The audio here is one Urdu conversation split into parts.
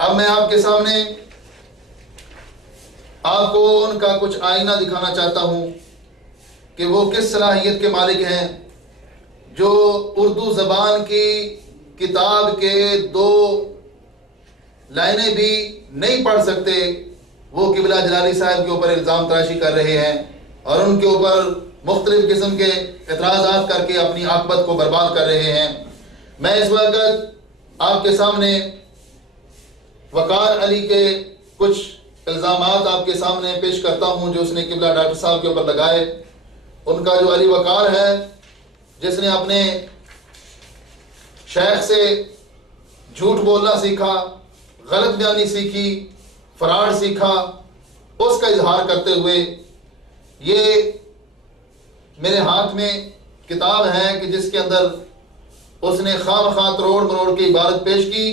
اب میں آپ کے سامنے آپ کو ان کا کچھ آئینہ دکھانا چاہتا ہوں کہ وہ کس صلاحیت کے مالک ہیں، جو اردو زبان کی کتاب کے 2 لائنیں بھی نہیں پڑھ سکتے، وہ قبلہ جلالی صاحب کے اوپر الزام تراشی کر رہے ہیں اور ان کے اوپر مختلف قسم کے اعتراضات کر کے اپنی عاقبت کو برباد کر رہے ہیں۔ میں اس وقت آپ کے سامنے وقار علی کے کچھ الزامات آپ کے سامنے پیش کرتا ہوں جو اس نے قبلہ ڈاکٹر صاحب کے اوپر لگائے۔ ان کا جو علی وقار ہے، جس نے اپنے شیخ سے جھوٹ بولنا سیکھا، غلط بیانی سیکھی، فراڈ سیکھا، اس کا اظہار کرتے ہوئے یہ میرے ہاتھ میں کتاب ہے کہ جس کے اندر اس نے خواہ مخواہ تروڑ مروڑ کی عبارت پیش کی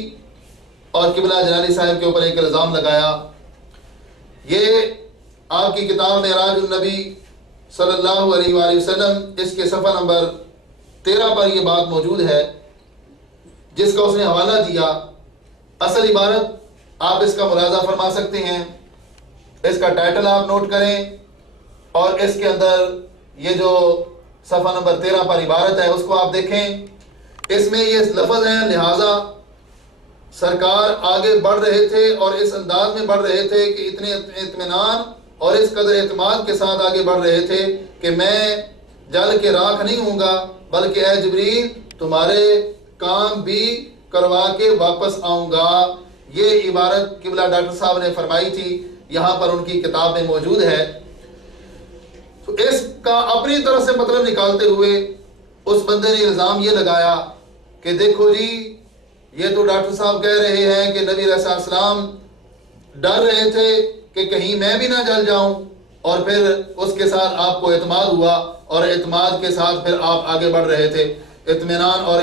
اور قبلہ جلالی صاحب کے اوپر ایک الزام لگایا۔ یہ آپ کی کتاب معراج النبی صلی اللہ علیہ وآلہ وسلم، اس کے صفحہ نمبر 13 پر یہ بات موجود ہے جس کا اس نے حوالہ دیا۔ اصل عبارت آپ اس کا ملاحظہ فرما سکتے ہیں، اس کا ٹائٹل آپ نوٹ کریں اور اس کے اندر یہ جو صفحہ نمبر 13 پر عبارت ہے اس کو آپ دیکھیں۔ اس میں یہ لفظ ہیں، لہٰذا سرکار آگے بڑھ رہے تھے اور اس انداز میں بڑھ رہے تھے کہ اتنے اطمینان اور اس قدر اعتماد کے ساتھ آگے بڑھ رہے تھے کہ میں جل کے راکھ نہیں ہوں گا، بلکہ اے جبریل تمہارے کام بھی کروا کے واپس آؤں گا۔ یہ عبارت قبلہ ڈاکٹر صاحب نے فرمائی تھی، یہاں پر ان کی کتاب میں موجود ہے۔ تو اس کا اپنی طرف سے مطلب نکالتے ہوئے اس بندے نے الزام یہ لگایا کہ دیکھو جی، یہ تو ڈاکٹر صاحب کہہ رہے ہیں کہ نبی علیہ السلام ڈر رہے تھے کہ کہیں میں بھی نہ جل جاؤں، اور پھر اس کے ساتھ آپ کو اعتماد ہوا اور اعتماد کے ساتھ پھر آپ آگے بڑھ رہے تھے۔ اطمینان اور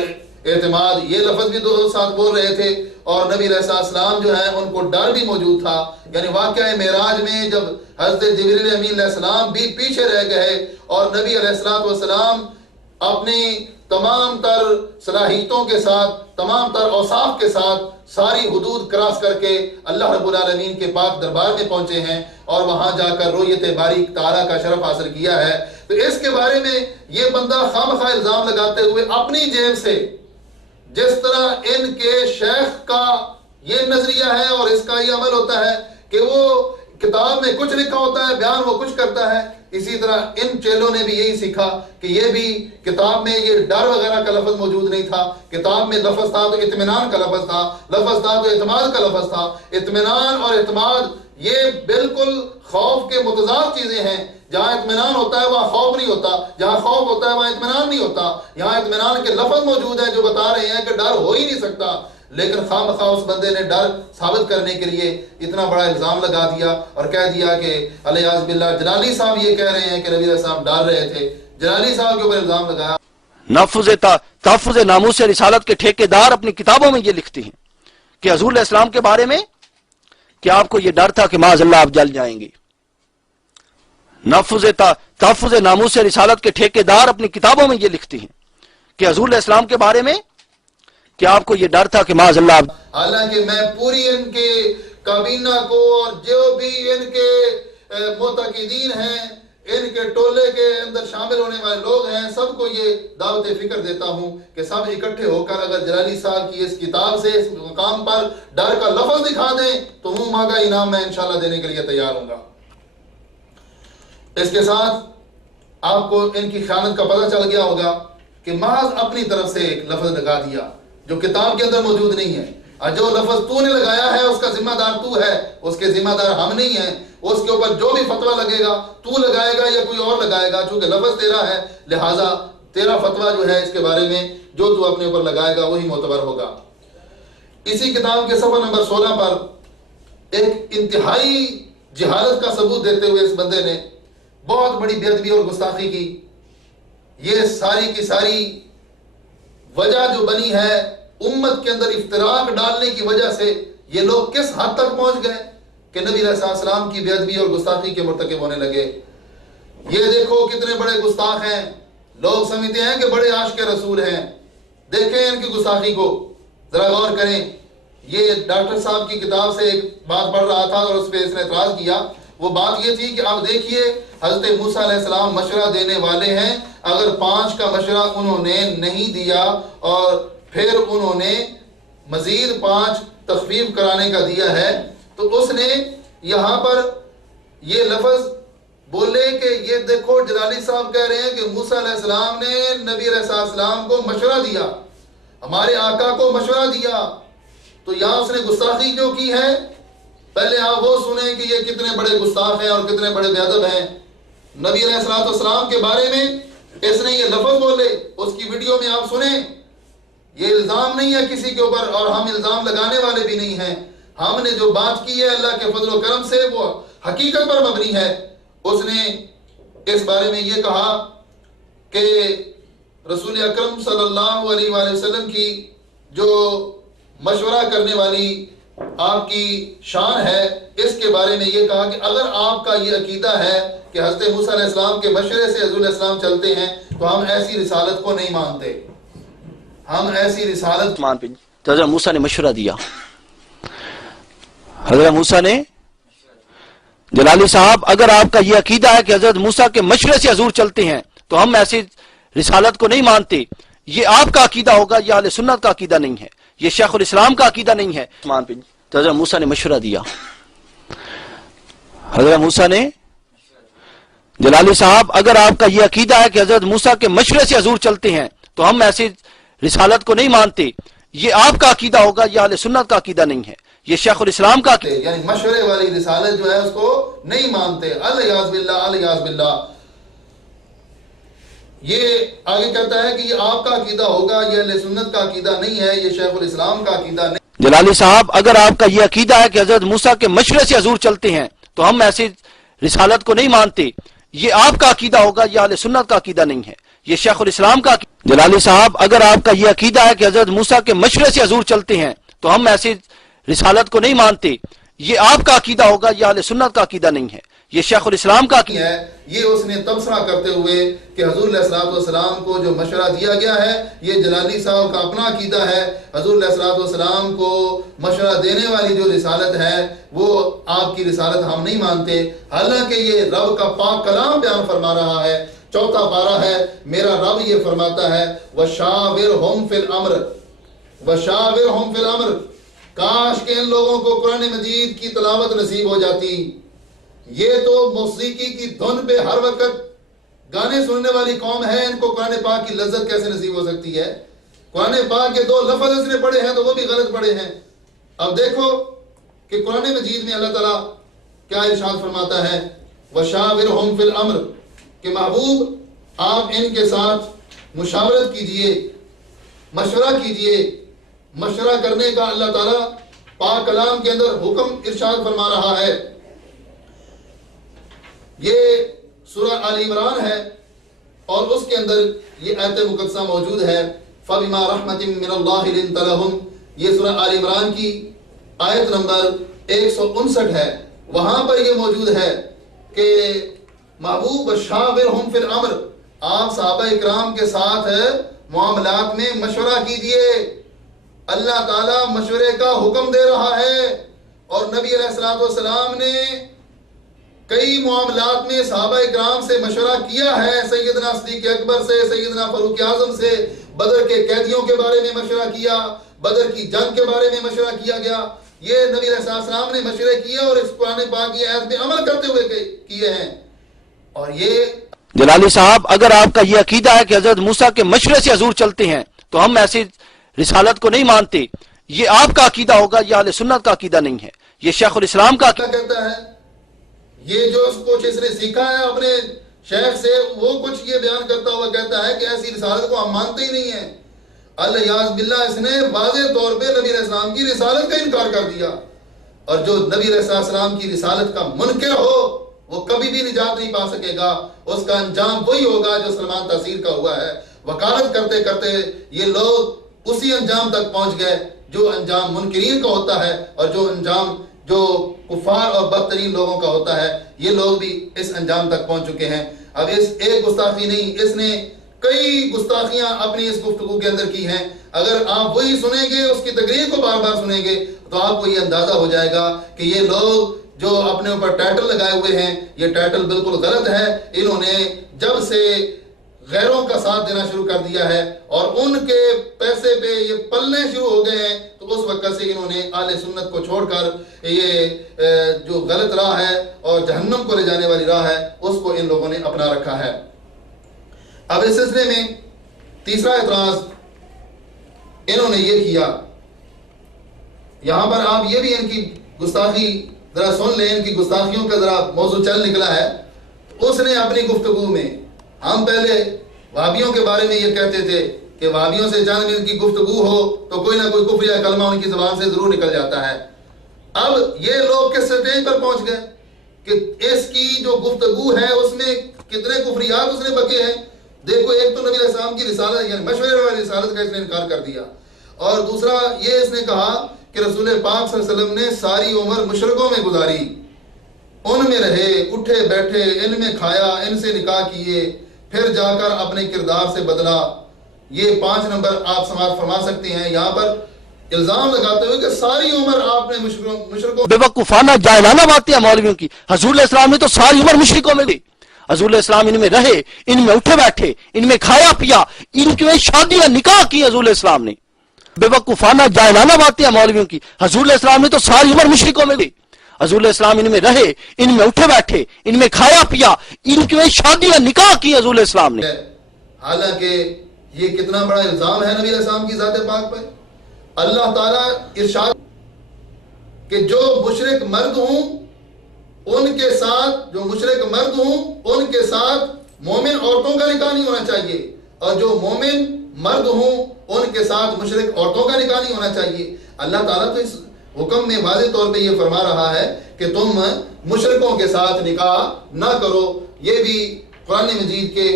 اعتماد یہ لفظ بھی دو ساتھ بول رہے تھے، اور نبی علیہ السلام جو ہے ان کو ڈر بھی موجود تھا۔ یعنی واقعہ معراج میں جب حضرت جبریل امین علیہ السلام بھی پیچھے رہ گئے اور نبی علیہ السلام اپنی تمام تر صلاحیتوں کے ساتھ، تمام تر اوصاف کے ساتھ ساری حدود کراس کر کے اللہ رب العالمین کے پاک دربار میں پہنچے ہیں اور وہاں جا کر رؤیت باری تعالیٰ کا شرف حاصل کیا ہے، تو اس کے بارے میں یہ بندہ خواہ الزام لگاتے ہوئے اپنی جیب سے، جس طرح ان کے شیخ کا یہ نظریہ ہے اور اس کا یہ عمل ہوتا ہے کہ وہ کتاب میں کچھ لکھا ہوتا ہے، بیان وہ کچھ کرتا ہے، اسی طرح ان چیلوں نے بھی یہی سیکھا کہ یہ بھی کتاب میں یہ ڈر وغیرہ کا لفظ موجود نہیں تھا، کتاب میں لفظ تھا تو اطمینان کا لفظ تھا، لفظ تھا تو اعتماد کا لفظ تھا۔ اطمینان اور اعتماد یہ بالکل خوف کے متضاد چیزیں ہیں۔ جہاں اطمینان ہوتا ہے وہاں خوف نہیں ہوتا، جہاں خوف ہوتا ہے وہاں اطمینان نہیں ہوتا۔ یہاں اطمینان کے لفظ موجود ہیں جو بتا رہے ہیں کہ ڈر ہو ہی نہیں سکتا، لیکن خواہ مخواہ اس بندے نے ڈر ثابت کرنے کے لیے اتنا بڑا الزام لگا دیا اور کہہ دیا کہ الیاذ باللہ جلالی صاحب یہ کہہ رہے ہیں کہ نبی علیہ السلام ڈر رہے تھے۔ جلالی صاحب کے اوپر الزام لگایا۔ تحفظ ناموس رسالت کے ٹھیکیدار اپنی کتابوں میں یہ لکھتے ہیں کہ حضور علیہ السلام کے بارے میں کہ آپ کو یہ ڈر تھا کہ معاذ اللہ آپ جل جائیں گے۔ تحفظ ناموس رسالت کے ٹھیکیدار اپنی کتابوں میں یہ لکھتے ہیں کہ حضور علیہ السلام کے بارے میں کہ آپ کو یہ ڈر تھا کہ معاذ اللہ۔ حالانکہ میں پوری ان کے کابینہ کو اور جو بھی ان کے معتقدین ہیں، ان کے ٹولے کے اندر شامل ہونے والے لوگ ہیں، سب کو یہ دعوت فکر دیتا ہوں کہ سب اکٹھے ہو کر اگر جلالی صاحب کی اس کتاب سے اس مقام پر ڈر کا لفظ دکھا دیں تو منہ مانگا انعام میں انشاءاللہ دینے کے لیے تیار ہوں گا۔ اس کے ساتھ آپ کو ان کی خیانت کا پتہ چل گیا ہوگا کہ محض اپنی طرف سے ایک لفظ لگا دیا جو کتاب کے اندر موجود نہیں ہے، اور جو لفظ تو نے لگایا ہے اس کا ذمہ دار تو ہے، اس کے ذمہ دار ہم نہیں ہیں۔ اس کے اوپر جو بھی فتویٰ لگے گا تو لگائے گا یا کوئی اور لگائے گا، چونکہ لفظ تیرا ہے لہٰذا تیرا فتویٰ جو ہے اس کے بارے میں جو تو اپنے اوپر لگائے گا وہی معتبر ہوگا۔ اسی کتاب کے صفحہ نمبر 16 پر ایک انتہائی جہالت کا ثبوت دیتے ہوئے اس بندے نے بہت بڑی بے ادبی اور گستاخی کی۔ یہ ساری کی ساری وجہ جو بنی ہے امت کے اندر افتراق ڈالنے کی وجہ سے یہ لوگ کس حد تک پہنچ گئے کہ نبی علیہ السلام کی بے ادبی اور گستاخی کے مرتکب ہونے لگے۔ یہ دیکھو کتنے بڑے گستاخ ہیں، لوگ سمجھتے ہیں کہ بڑے عاشق رسول ہیں۔ دیکھیں ان کی گستاخی کو، ذرا غور کریں۔ یہ ڈاکٹر صاحب کی کتاب سے ایک بات پڑھ رہا تھا اور اس پہ اس نے اعتراض کیا. وہ بات یہ تھی کہ آپ دیکھیے حضرت موسیٰ علیہ السلام مشورہ دینے والے ہیں، اگر 5 کا مشورہ انہوں نے نہیں دیا اور پھر انہوں نے مزید 5 تخفیف کرانے کا دیا ہے، تو اس نے یہاں پر یہ لفظ بولے کہ یہ دیکھو جلالی صاحب کہہ رہے ہیں کہ موسیٰ علیہ السلام نے نبی علیہ السلام کو مشورہ دیا، ہمارے آقا کو مشورہ دیا. تو یہاں اس نے گستاخی جو کی ہے، پہلے آپ وہ سنیں کہ یہ کتنے بڑے گستاخ ہیں اور کتنے بڑے بے ادب ہیں. نبی علیہ السلام کے بارے میں اس نے یہ لفظ بولے، اس کی ویڈیو میں آپ سنیں. یہ الزام نہیں ہے کسی کے اوپر، اور ہم الزام لگانے والے بھی نہیں ہیں. ہم نے جو بات کی ہے اللہ کے فضل و کرم سے وہ حقیقت پر مبنی ہے. اس نے اس بارے میں یہ کہا کہ رسول اکرم صلی اللہ علیہ وآلہ وسلم کی جو مشورہ کرنے والی آپ کی شان ہے، اس کے بارے میں یہ کہا کہ اگر آپ کا یہ عقیدہ ہے کہ حضرت موسیٰ علیہ السلام کے مشورے سے حضور علیہ السلام چلتے ہیں تو ہم ایسی رسالت کو نہیں مانتے. ہم ایسی رسالت مانتے. تو حضرت موسیٰ نے مشورہ دیا، حضرت موسیٰ نے، جلالی صاحب اگر آپ کا یہ عقیدہ ہے کہ حضرت موسیٰ کے مشورے سے حضور چلتے ہیں تو ہم ایسی رسالت کو نہیں مانتے، یہ آپ کا عقیدہ ہوگا، یہ اہل سنت کا عقیدہ نہیں ہے، یہ شیخ الاسلام کا عقیدہ نہیں ہے. تو حضرت موسیٰ نے مشورہ دیا، حضرت موسیٰ نے، جلالی صاحب اگر آپ کا یہ عقیدہ ہے کہ حضرت موسیٰ کے مشورے سے حضور چلتے ہیں تو ہم ایسی رسالت کو نہیں مانتے، یہ آپ کا عقیدہ ہوگا، یہ اہل سنت کا عقیدہ نہیں ہے، یہ شیخ الاسلام کا عقیدہ. یعنی مشورے والی رسالت جو ہے اس کو نہیں مانتے. الیاذ باللہ، الیاذ باللہ. یہ آگے کہتا ہے کہ یہ آپ کا عقیدہ ہوگا، یہ اہل سنت کا عقیدہ نہیں ہے، یہ شیخ الاسلام کا عقیدہ نہیں. جلالی صاحب اگر آپ کا یہ عقیدہ ہے کہ حضرت موسیٰ کے مشورے سے حضور چلتے ہیں تو ہم ایسی رسالت کو نہیں مانتے، یہ آپ کا عقیدہ ہوگا، یہ اہل سنت کا عقیدہ نہیں ہے، یہ شیخ الاسلام کا عقیدہ. جلالی صاحب اگر آپ کا یہ عقیدہ ہے کہ حضرت موسیٰ کے مشورے سے حضور چلتے ہیں تو ہم ایسی رسالت کو نہیں مانتے، یہ آپ کا عقیدہ ہوگا، یہ اہل سنت کا عقیدہ نہیں ہے، یہ شیخ الاسلام کا عقیدہ ہے. یہ اس نے تبصرہ کرتے ہوئے کہ حضور علیہ السلام کو جو مشورہ دیا گیا ہے یہ جلالی صاحب کا اپنا عقیدہ ہے. حضور علیہ السلام کو مشورہ دینے والی جو رسالت ہے وہ آپ کی رسالت ہم نہیں مانتے. حالانکہ یہ رب کا پاک کلام بیان فرما رہا ہے. 4 پارہ ہے، میرا رب یہ فرماتا ہے وَشَاوِرْهُمْ فِي الْأَمْرِ، وَشَاوِرْهُمْ فِي الْأَمْرِ. کاش کہ ان لوگوں کو قرآن مجید کی تلاوت نصیب ہو جاتی. یہ تو موسیقی کی دھن پہ ہر وقت گانے سننے والی قوم ہے، ان کو قرآن پاک کی لذت کیسے نصیب ہو سکتی ہے؟ قرآن پاک کے 2 لفظ اس نے پڑھے ہیں تو وہ بھی غلط پڑھے ہیں. اب دیکھو کہ قرآن مجید میں اللہ تعالیٰ کیا ارشاد فرماتا ہے وَشَاوِرْهُمْ فِي الْأَمْرِ، کہ محبوب آپ ان کے ساتھ مشاورت کیجئے، مشورہ کیجئے. مشورہ کرنے کا اللہ تعالیٰ پاک کلام کے اندر حکم ارشاد فرما رہا ہے. یہ سورہ آل عمران ہے اور اس کے اندر یہ آیت مقدسہ موجود ہے فَبِمَا رَحْمَةٍ مِّنَ اللَّهِ لِنْتَ لَهُمْ. یہ سورہ آل عمران کی آیت نمبر 159 ہے. وہاں پر یہ موجود ہے کہ محبوب شاورہم فی الامر، آپ صحابہ اکرام کے ساتھ معاملات میں مشورہ کیجئے. اللہ تعالیٰ مشورے کا حکم دے رہا ہے اور نبی علیہ السلام نے کئی معاملات میں صحابہ اکرام سے مشورہ کیا ہے. سیدنا صدیق اکبر سے، سیدنا فاروق اعظم سے بدر کے قیدیوں کے بارے میں مشورہ کیا، بدر کی جنگ کے بارے میں مشورہ کیا گیا. یہ نبی علیہ السلام نے مشورے کیے اور اس قرآن پاک کی آیت پہ عمل کرتے ہوئے کیے ہیں. اور یہ جلالی صاحب اگر آپ کا یہ عقیدہ ہے کہ حضرت موسیٰ کے مشورے سے حضور چلتے ہیں تو ہم ایسی رسالت کو نہیں مانتے، یہ آپ کا عقیدہ ہوگا، یہ اہل سنت کا عقیدہ نہیں ہے، یہ شیخ الاسلام کا عقیدہ. کہتا ہے یہ جو کچھ اس نے سیکھا ہے اپنے شیخ سے وہ کچھ یہ بیان کرتا ہوا کہتا ہے کہ ایسی رسالت کو ہم مانتے ہی نہیں ہیں. الیاذ باللہ. اس نے واضح طور پہ نبی علیہ السلام کی رسالت کا انکار کر دیا. اور جو نبی علیہ السلام کی رسالت کا منکر ہو وہ کبھی بھی نجات نہیں پا سکے گا. اس کا انجام وہی ہوگا جو سلمان تاثیر کا ہوا ہے. وکالت کرتے کرتے یہ لوگ اسی انجام تک پہنچ گئے جو انجام منکرین کا ہوتا ہے اور جو انجام جو کفار اور بدترین لوگوں کا ہوتا ہے. یہ لوگ بھی اس انجام تک پہنچ چکے ہیں. اب اس ایک گستاخی نہیں، اس نے کئی گستاخیاں اپنی اس گفتگو کے اندر کی ہیں. اگر آپ وہی سنیں گے، اس کی تقریر کو بار بار سنیں گے، تو آپ کو یہ اندازہ ہو جائے گا کہ یہ لوگ جو اپنے اوپر ٹائٹل لگائے ہوئے ہیں یہ ٹائٹل بالکل غلط ہے. انہوں نے جب سے غیروں کا ساتھ دینا شروع کر دیا ہے اور ان کے پیسے پہ یہ پلنے شروع ہو گئے ہیں تو اس وقت سے انہوں نے اہل سنت کو چھوڑ کر یہ جو غلط راہ ہے اور جہنم کو لے جانے والی راہ ہے اس کو ان لوگوں نے اپنا رکھا ہے. اب اس سلسلے میں تیسرا اعتراض انہوں نے یہ کیا، یہاں پر آپ یہ بھی ان کی گستاخی ذرا سن لیں، ان کی گستاخیوں کا ذرا موضوع چل نکلا ہے. اس نے اپنی گفتگو میں، ہم پہلے وہابیوں کے بارے میں یہ کہتے تھے کہ وہابیوں سے چند منٹ کی گفتگو ہو تو کوئی نہ کوئی کفر یا کلمہ ان کی زبان سے ضرور نکل جاتا ہے. اب یہ لوگ کس سٹیج پر پہنچ گئے کہ اس کی جو گفتگو ہے اس میں کتنے کفریات اس نے بکے ہیں. دیکھو، ایک تو نبی علیہ السلام کی رسالت یعنی مشورے والی رسالت کا اس نے انکار کر دیا، اور دوسرا یہ اس نے کہا کہ رسول پاک صلی اللہ علیہ وسلم نے ساری عمر مشرکوں میں گزاری، ان میں رہے، اٹھے بیٹھے، ان میں کھایا، ان سے نکاح کیے، پھر جا کر اپنے کردار سے بدلا. یہ 5 نمبر آپ سماعت فرما سکتے ہیں. یہاں پر الزام لگاتے ہوئے کہ ساری عمر آپ نے مشرکوں بے وقوفانہ جاہلانہ باتیں ہیں مولویوں کی. حضور علیہ السلام نے تو ساری عمر مشرکوں میں گئی. حضور علیہ السلام ان میں رہے، ان میں اٹھے بیٹھے، ان میں کھایا پیا، ان کے شادیاں نکاح کی حضور علیہ السلام نے. بے وقوفانہ جاہلانہ باتیں ہیں مولویوں کی. حضور علیہ السلام نے تو ساری عمر مشرکوں میں گئی. حضور علیہ السلام ان میں رہے، ان میں اٹھے بیٹھے، ان میں کھایا پیا، ان کے شادیاں نکاح کی حضور علیہ السلام نے. حالانکہ یہ کتنا بڑا الزام ہے نبی علیہ السلام کی ذات پاک پر. اللہ تعالیٰ ارشاد کہ جو مشرک مرد ہوں ان کے ساتھ ان کے ساتھ مومن عورتوں کا نکاح نہیں ہونا چاہیے، اور جو مومن مرد ہوں ان کے ساتھ مشرک عورتوں کا نکاح نہیں ہونا چاہیے. اللہ تعالیٰ تو اس حکم میں واضح طور پہ یہ فرما رہا ہے کہ تم مشرکوں کے ساتھ نکاح نہ کرو. یہ بھی قرآن مجید کے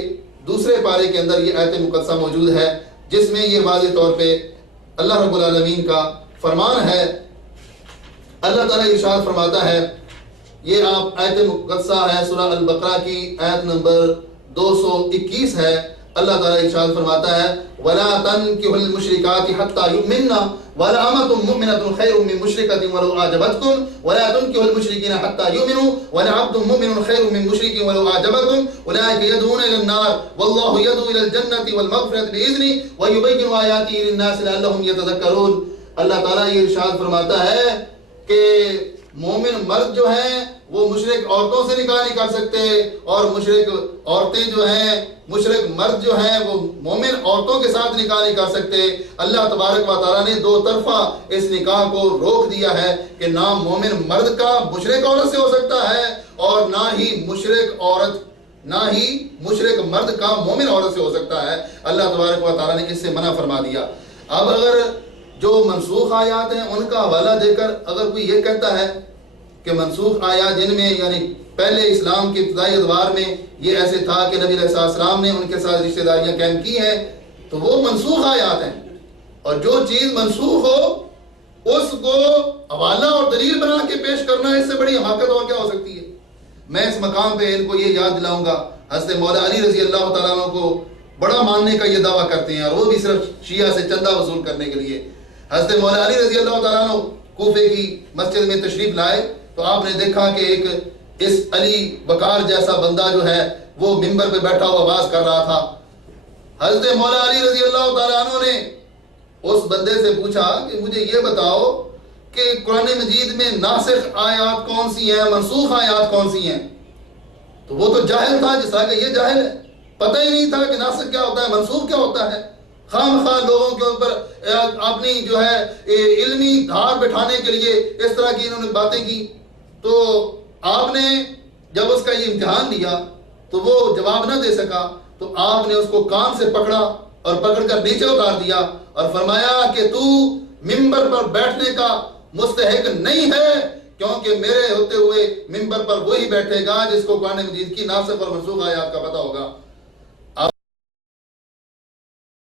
دوسرے پارے کے اندر یہ آیت مقدسہ موجود ہے جس میں یہ واضح طور پہ اللہ رب العالمین کا فرمان ہے. اللہ تعالیٰ ارشاد فرماتا ہے، یہ آپ آیت مقدسہ ہے سورہ البقرہ کی آیت نمبر 221 ہے. اللہ تعالیٰ ارشاد فرماتا ہے وَلَا تَنْكِحُوا الْمُشْرِكَاتِ حَتَّى يُؤْمِنَّ وَلَأَمَةٌ مُؤْمِنَةٌ خَيْرٌ مِّن مُّشْرِكَةٍ وَلَوْ أَعْجَبَتْكُمْ وَلَا تُنْكِحُوا الْمُشْرِكِينَ حَتَّى يُؤْمِنُوا وَلَعَبْدٌ مُّؤْمِنٌ خَيْرٌ مِّن مُّشْرِكٍ وَلَوْ أَعْجَبَكُمْ أُولَٰئِكَ يَدْعُونَ إِلَى النَّارِ وَاللَّهُ يَدْعُو إِلَى الْجَنَّةِ وَالْمَغْفِرَةِ بِإِذْنِهِ وَيُبَيِّنُ آيَاتِهِ لِلنَّاسِ لَعَلَّهُمْ يَتَذَكَّرُونَ. اللہ تعالیٰ یہ ارشاد فرماتا ہے کہ مومن مرد جو ہیں وہ مشرک عورتوں سے نکاح نہیں کر سکتے، اور مشرک عورتیں جو ہیں، مشرک مرد جو ہیں وہ مومن عورتوں کے ساتھ نکاح نہیں کر سکتے. اللہ تبارک و تعالیٰ نے 2 طرفہ اس نکاح کو روک دیا ہے کہ نہ مومن مرد کا مشرک عورت سے ہو سکتا ہے اور نہ ہی مشرک مرد کا مومن عورت سے ہو سکتا ہے. اللہ تبارک و تعالیٰ نے اس سے منع فرما دیا. اب اگر جو منسوخ آیات ہیں ان کا حوالہ دے کر اگر کوئی یہ کہتا ہے کہ منسوخ آیات جن میں یعنی پہلے اسلام کے ابتدائی ادوار میں یہ ایسے تھا کہ نبی علیہ السلام نے ان کے ساتھ رشتہ داریاں قائم کی ہیں تو وہ منسوخ آیات ہیں، اور جو چیز منسوخ ہو اس کو حوالہ اور دلیل بنا کے پیش کرنا اس سے بڑی حماقت اور کیا ہو سکتی ہے. میں اس مقام پہ ان کو یہ یاد دلاؤں گا، حضرت مولا علی رضی اللہ تعالیٰ عنہ کو بڑا ماننے کا یہ دعویٰ کرتے ہیں، اور وہ بھی صرف شیعہ سے چندہ وصول کرنے کے لیے. حضرت مولا علی رضی اللہ تعالیٰ عنہ کوفے کی مسجد میں تشریف لائے تو آپ نے دیکھا کہ ایک اس علی بکار جیسا بندہ جو ہے وہ منبر پہ بیٹھا ہوا آواز کر رہا تھا. حضرت مولا علی رضی اللہ تعالیٰ عنہ نے اس بندے سے پوچھا کہ مجھے یہ بتاؤ کہ قرآن مجید میں ناسخ آیات کون سی ہیں، منسوخ آیات کون سی ہیں. تو وہ تو جاہل تھا، جس طرح کہ یہ جاہل ہے، پتہ ہی نہیں تھا کہ ناسخ کیا ہوتا ہے، منسوخ کیا ہوتا ہے. خام خواہ لوگوں کے اوپر اپنی جو ہے علمی دھار بٹھانے کے لیے اس طرح کی انہوں نے باتیں کی. تو آپ نے جب اس کا یہ امتحان لیا تو وہ جواب نہ دے سکا تو آپ نے اس کو کان سے پکڑا اور پکڑ کر نیچے اتار دیا اور فرمایا کہ تو منبر پر بیٹھنے کا مستحق نہیں ہے، کیونکہ میرے ہوتے ہوئے منبر پر وہی بیٹھے گا جس کو قرآن مجید کی ناسخ اور منسوخ آیات کا پتہ ہوگا.